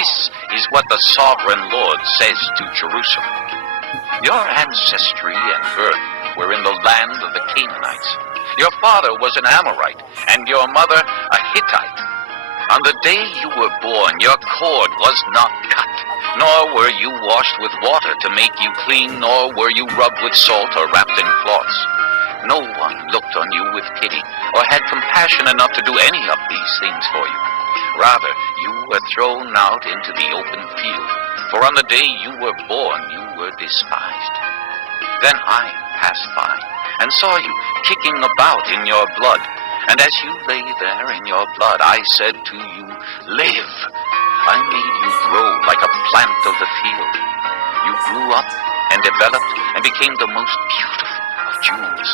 This is what the sovereign Lord says to Jerusalem. Your ancestry and birth were in the land of the Canaanites. Your father was an Amorite, and your mother a Hittite. On the day you were born, your cord was not cut, nor were you washed with water to make you clean, nor were you rubbed with salt or wrapped in cloths. No one looked on you with pity, or had compassion enough to do any of these things for you. Rather, you were thrown out into the open field, for on the day you were born, you were despised. Then I passed by, and saw you kicking about in your blood. And as you lay there in your blood, I said to you, Live! I made you grow like a plant of the field. You grew up and developed and became the most beautiful of jewels.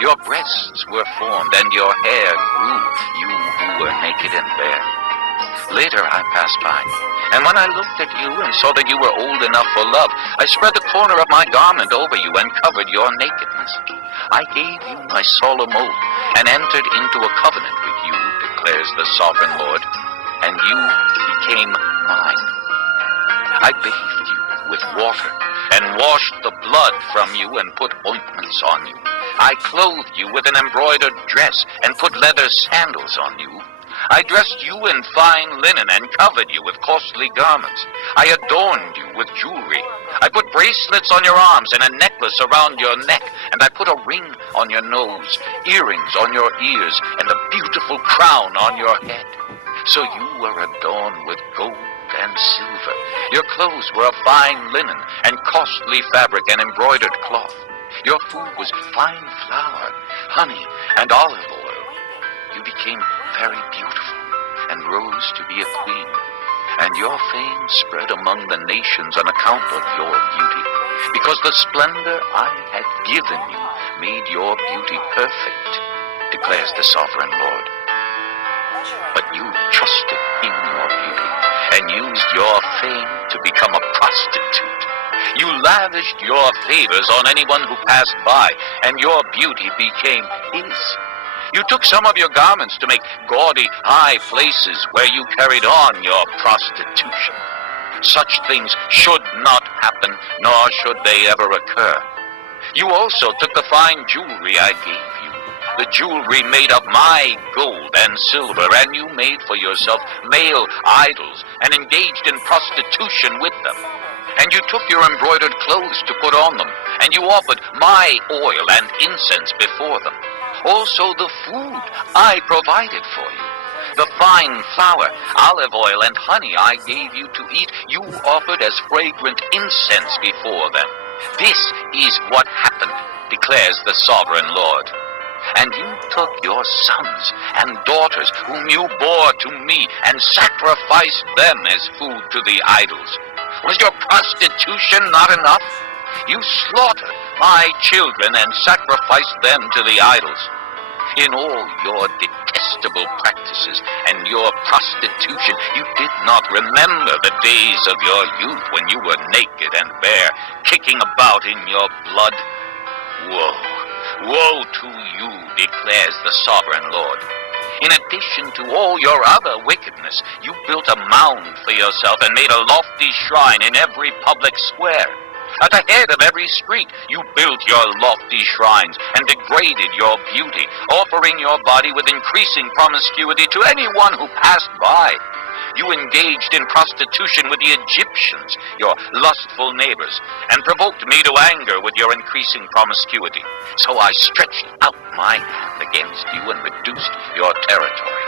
Your breasts were formed and your hair grew, you who were naked and bare. Later I passed by, and when I looked at you and saw that you were old enough for love, I spread the corner of my garment over you and covered your nakedness. I gave you my solemn oath and entered into a covenant with you, declares the sovereign Lord, and you became mine. I bathed you with water and washed the blood from you and put ointments on you. I clothed you with an embroidered dress and put leather sandals on you. I dressed you in fine linen and covered you with costly garments. I adorned you with jewelry. I put bracelets on your arms and a necklace around your neck, and I put a ring on your nose, earrings on your ears, and a beautiful crown on your head. So you were adorned with gold and silver. Your clothes were of fine linen and costly fabric and embroidered cloth. Your food was fine flour, honey, and olive oil. You became very beautiful and rose to be a queen, and your fame spread among the nations on account of your beauty, because the splendor I had given you made your beauty perfect, declares the sovereign Lord. But you trusted in your beauty and used your fame to become a prostitute. You lavished your favors on anyone who passed by, and your beauty became his. You took some of your garments to make gaudy high places where you carried on your prostitution. Such things should not happen, nor should they ever occur. You also took the fine jewelry I gave you, the jewelry made of my gold and silver, and you made for yourself male idols and engaged in prostitution with them. And you took your embroidered clothes to put on them, and you offered my oil and incense before them. Also the food I provided for you, the fine flour, olive oil, and honey I gave you to eat, you offered as fragrant incense before them. This is what happened, declares the sovereign Lord. And you took your sons and daughters whom you bore to me and sacrificed them as food to the idols. Was your prostitution not enough? You slaughtered my children and sacrificed them to the idols. In all your detestable practices and your prostitution, you did not remember the days of your youth when you were naked and bare, kicking about in your blood. Woe, woe to you, declares the sovereign Lord. In addition to all your other wickedness, you built a mound for yourself and made a lofty shrine in every public square. At the head of every street, you built your lofty shrines and degraded your beauty, offering your body with increasing promiscuity to anyone who passed by. You engaged in prostitution with the Egyptians, your lustful neighbors, and provoked me to anger with your increasing promiscuity. So I stretched out my hand against you and reduced your territory.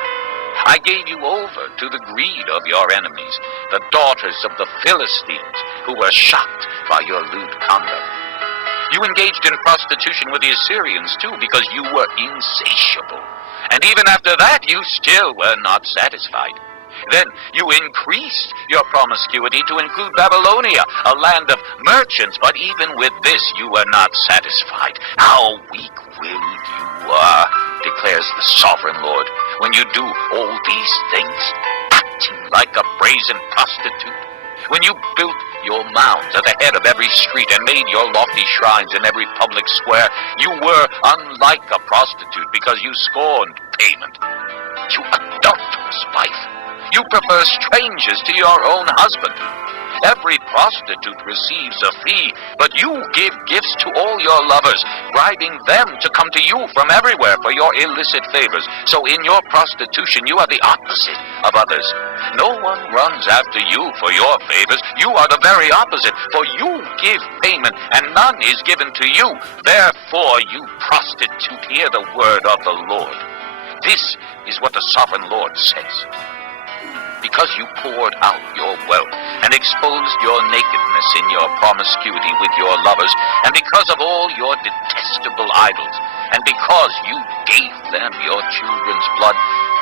I gave you over to the greed of your enemies, the daughters of the Philistines, who were shocked by your lewd conduct. You engaged in prostitution with the Assyrians, too, because you were insatiable. And even after that, you still were not satisfied. Then you increased your promiscuity to include Babylonia, a land of merchants, but even with this you were not satisfied. How weak-willed you are, declares the sovereign Lord, when you do all these things, acting like a brazen prostitute. When you built your mounds at the head of every street and made your lofty shrines in every public square, you were unlike a prostitute because you scorned payment. You adulterous wife! You prefer strangers to your own husband. Every prostitute receives a fee, but you give gifts to all your lovers, bribing them to come to you from everywhere for your illicit favors. So in your prostitution, you are the opposite of others. No one runs after you for your favors. You are the very opposite, for you give payment, and none is given to you. Therefore, you prostitute, hear the word of the Lord. This is what the sovereign Lord says. Because you poured out your wealth and exposed your nakedness in your promiscuity with your lovers, and because of all your detestable idols, and because you gave them your children's blood,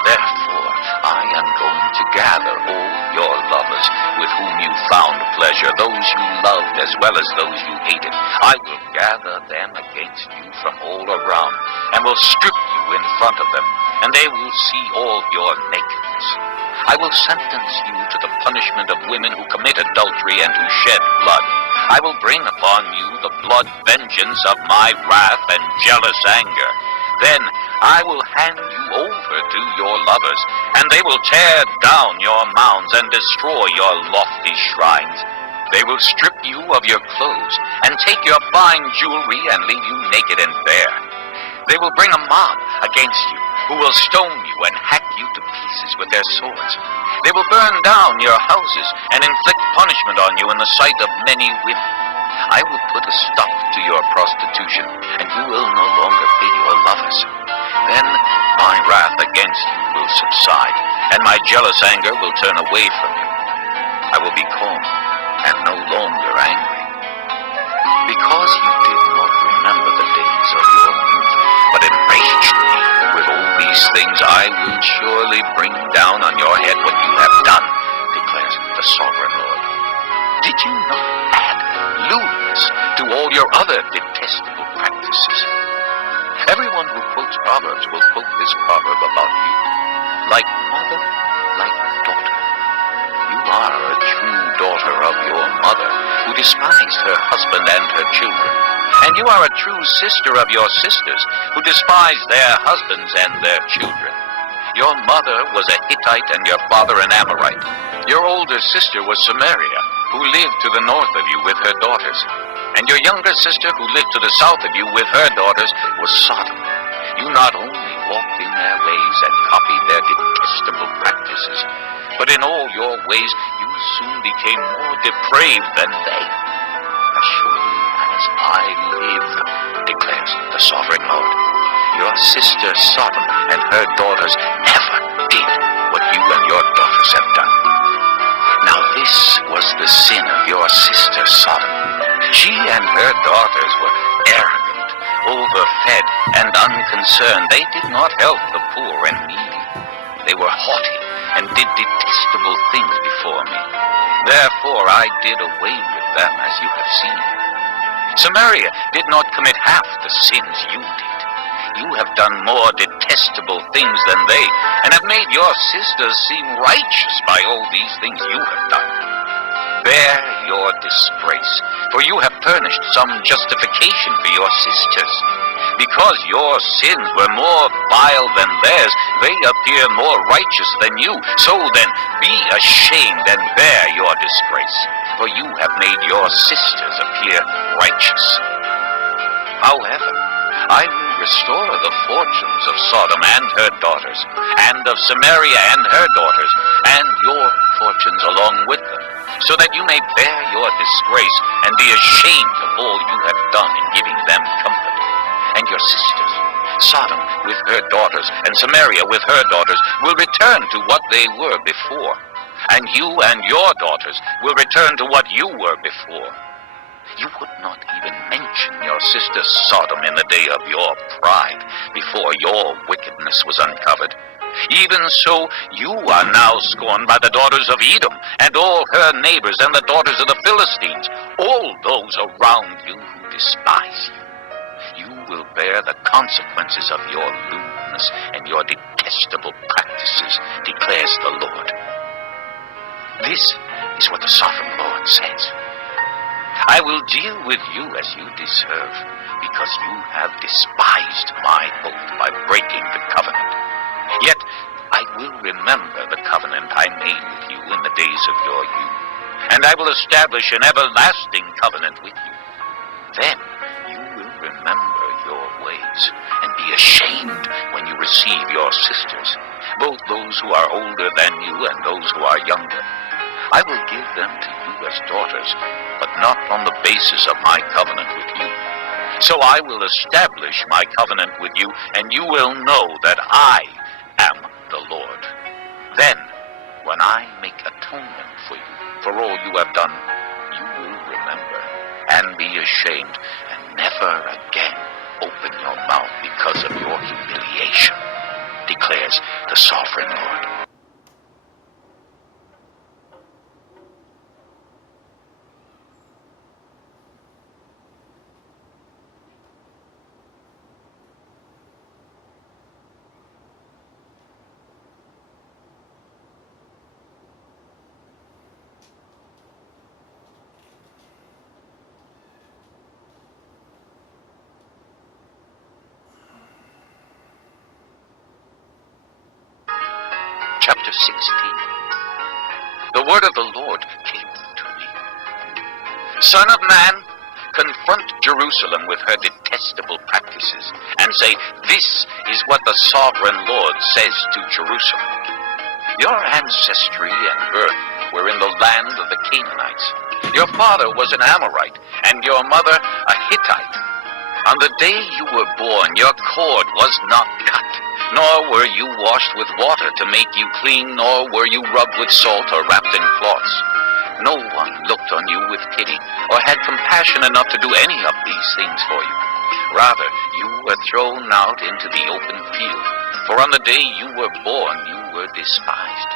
therefore I am going to gather all your lovers with whom you found pleasure, those you loved as well as those you hated. I will gather them against you from all around, and will strip you in front of them, and they will see all your nakedness. I will sentence you to the punishment of women who commit adultery and who shed blood. I will bring upon you the blood vengeance of my wrath and jealous anger. Then I will hand you over to your lovers, and they will tear down your mounds and destroy your lofty shrines. They will strip you of your clothes and take your fine jewelry and leave you naked and bare. They will bring a mob against you, who will stone you and hack you to pieces with their swords. They will burn down your houses and inflict punishment on you in the sight of many women. I will put a stop to your prostitution, and you will no longer pay your lovers. Then my wrath against you will subside, and my jealous anger will turn away from you. I will be calm and no longer angry. Because you did not remember the days of your youth, but enraged me with all these things, I will surely bring down on your head what you have done, declares the sovereign Lord. Did you not add lewdness to all your other detestable practices? Everyone who quotes Proverbs will quote this proverb about you. Like mother, like daughter. You are a true daughter of your mother, who despised her husband and her children. And you are a true sister of your sisters, who despise their husbands and their children. Your mother was a Hittite and your father an Amorite. Your older sister was Samaria, who lived to the north of you with her daughters. And your younger sister, who lived to the south of you with her daughters, was Sodom. You not only walked in their ways and copied their detestable practices, but in all your ways you soon became more depraved than they. As surely as I live, declares the sovereign Lord, your sister Sodom and her daughters never did what you and your daughters have done. Now this was the sin of your sister Sodom. She and her daughters were arrogant, overfed, and unconcerned. They did not help the poor and needy. They were haughty and did detestable things before me. Therefore I did away with them, as you have seen. Samaria did not commit half the sins you did. You have done more detestable things than they, and have made your sisters seem righteous by all these things you have done. Bear your disgrace, for you have furnished some justification for your sisters. Because your sins were more vile than theirs, they appear more righteous than you. So then, be ashamed and bear your disgrace, for you have made your sisters appear righteous. However, I will restore the fortunes of Sodom and her daughters, and of Samaria and her daughters, and your fortunes along with them, so that you may bear your disgrace and be ashamed of all you have done in giving them comfort. And your sisters, Sodom with her daughters, and Samaria with her daughters, will return to what they were before. And you and your daughters will return to what you were before. You would not even mention your sister Sodom in the day of your pride, before your wickedness was uncovered. Even so, you are now scorned by the daughters of Edom, and all her neighbors, and the daughters of the Philistines, all those around you who despise you. You will bear the consequences of your lewdness and your detestable practices, declares the Lord. This is what the sovereign Lord says. I will deal with you as you deserve, because you have despised my oath by breaking the covenant. Yet I will remember the covenant I made with you in the days of your youth, and I will establish an everlasting covenant with you. Then you will remember your ways and be ashamed when you receive your sisters, both those who are older than you and those who are younger. I will give them to you as daughters, but not on the basis of my covenant with you. So I will establish my covenant with you, and you will know that I am the Lord. Then, when I make atonement for you, for all you have done, you will remember and be ashamed, and never again open your mouth because of your humiliation, declares the sovereign Lord. Chapter 16. The word of the Lord came to me. Son of man, confront Jerusalem with her detestable practices, and say, this is what the sovereign Lord says to Jerusalem. Your ancestry and birth were in the land of the Canaanites. Your father was an Amorite, and your mother a Hittite. On the day you were born, your cord was not cut, nor were you washed with water to make you clean, nor were you rubbed with salt or wrapped in cloths. No one looked on you with pity, or had compassion enough to do any of these things for you. Rather, you were thrown out into the open field, for on the day you were born, you were despised.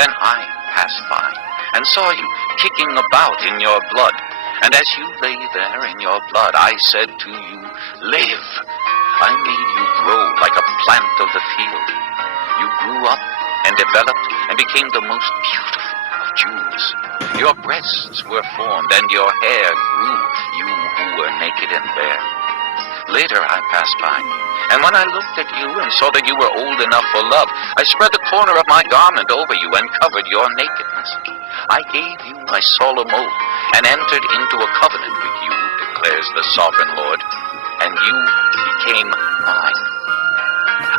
Then I passed by, and saw you kicking about in your blood, and as you lay there in your blood, I said to you, live. I made you grow like a plant of the field. You grew up and developed and became the most beautiful of jewels. Your breasts were formed and your hair grew, you who were naked and bare. Later I passed by, and when I looked at you and saw that you were old enough for love, I spread the corner of my garment over you and covered your nakedness. I gave you my solemn oath and entered into a covenant with you, declares the sovereign Lord, and you became mine.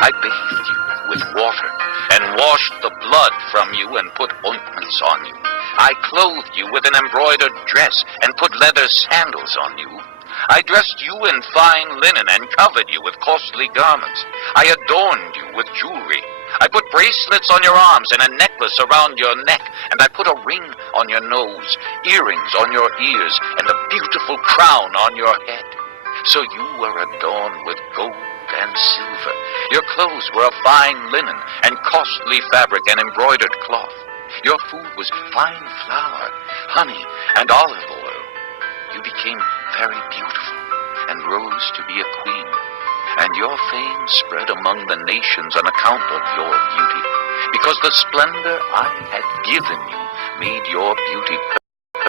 I bathed you with water and washed the blood from you and put ointments on you. I clothed you with an embroidered dress and put leather sandals on you. I dressed you in fine linen and covered you with costly garments. I adorned you with jewelry. I put bracelets on your arms and a necklace around your neck, and I put a ring on your nose, earrings on your ears, and a beautiful crown on your head. So you were adorned with gold and silver. Your clothes were of fine linen and costly fabric and embroidered cloth. Your food was fine flour, honey, and olive oil. You became very beautiful and rose to be a queen. And your fame spread among the nations on account of your beauty, because the splendor I had given you made your beauty perfect.